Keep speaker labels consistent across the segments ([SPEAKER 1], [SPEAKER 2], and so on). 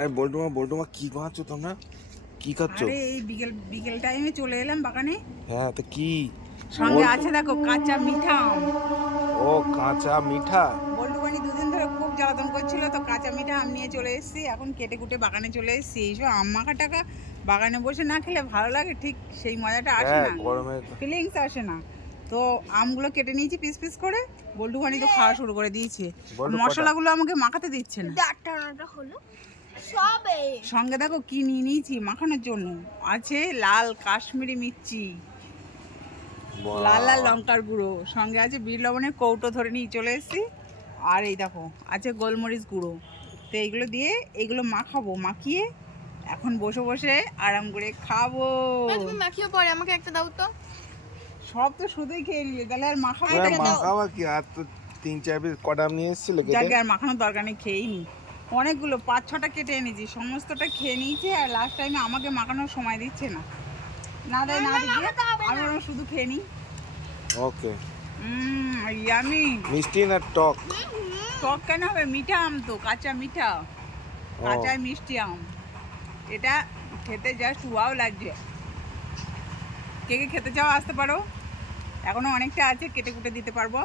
[SPEAKER 1] আরে বল্টুমা কি খাচ্ছ তোমরা? কি খাচ্ছ?
[SPEAKER 2] আরে এই বিকেল বিকেল টাইমে চলে এলাম বাগানে।
[SPEAKER 1] হ্যাঁ তো কি
[SPEAKER 2] সঙ্গে আছে দেখো কাঁচা মিঠা আম।
[SPEAKER 1] ও কাঁচা মিঠা।
[SPEAKER 2] বল্টু বানি দুদিন ধরে খুব জ্বালাতন করছিল, তো কাঁচা মিঠা আম নিয়ে চলে এসেছি। এখন কেটে কুটে বাগানে চলে এসেছি। এইসব আম মাখা টাকা বাগানে বসে না খেলে ভালো লাগে, ঠিক সেই মজাটা আসে
[SPEAKER 1] হ্যাঁ
[SPEAKER 2] না,
[SPEAKER 1] গরমে
[SPEAKER 2] ফিলিংস আসে না। তো আমগুলো কেটে নিয়েছি পিস পিস করে। বল্টু বানি তো খাওয়া শুরু করে দিয়েছে।
[SPEAKER 1] বল্টু কটা?
[SPEAKER 2] মশলাগুলো আমাকে মাখাতে দিচ্ছে না।
[SPEAKER 3] ডাটাটা হলো সবে
[SPEAKER 2] সঙ্গে দেখো কি নিয়ে নিয়েছি মাখানোর জন্য। আছে লাল কাশ্মীরি মির্চি, লাল লাল লঙ্কার গুঁড়ো, সঙ্গে আছে বিট লবণের কৌটো ধরে নিয়ে চলে এসেছি। আর এই দেখো আছে গোলমরিচ গুঁড়ো। তো এইগুলো দিয়ে এইগুলো মাখাবো, মাখিয়ে এখন বসে বসে আরাম করে খাবো।
[SPEAKER 3] তুমি মাখিও পরে আমাকে একটা দাও তো।
[SPEAKER 2] সব তো শুধুই খেয়ে নিলে, তাহলে আর মাখাবো
[SPEAKER 1] ওরা
[SPEAKER 2] কেন?
[SPEAKER 1] মাখাবা কি? আর তো 3-4 পিস কটা নিয়ে এসেছিল
[SPEAKER 2] যাকে
[SPEAKER 1] কেটে।
[SPEAKER 2] আর মাখানোর দরকার নেই, খেয়েই নি। অনেকগুলো 5-6টা কেটে এনেছি, সমস্তটা খেয়ে নিয়েছে। আর লাস্ট টাইমে আমাকে মাখানোর সময় দিচ্ছে না, না দেয় না দিয়ে আমি ওরকম শুধু খেয়ে নিই।
[SPEAKER 1] ওকে।
[SPEAKER 2] ইয়ামি।
[SPEAKER 1] মিষ্টি না টক?
[SPEAKER 2] টক কেন হবে? মিঠা আম তো, কাঁচা মিঠা, কাঁচা মিষ্টি আম। এটা খেতে জাস্ট ওয়াও লাগছে। কে কে খেতে চাও আসতে পারো, এখনো অনেকটা আছে, কেটে কুটে দিতে পারবো।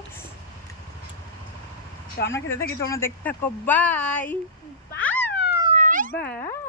[SPEAKER 2] তো আমরা খেতে থাকি, তোমরা দেখতে থাকো। Bye
[SPEAKER 3] bye.
[SPEAKER 2] বাই।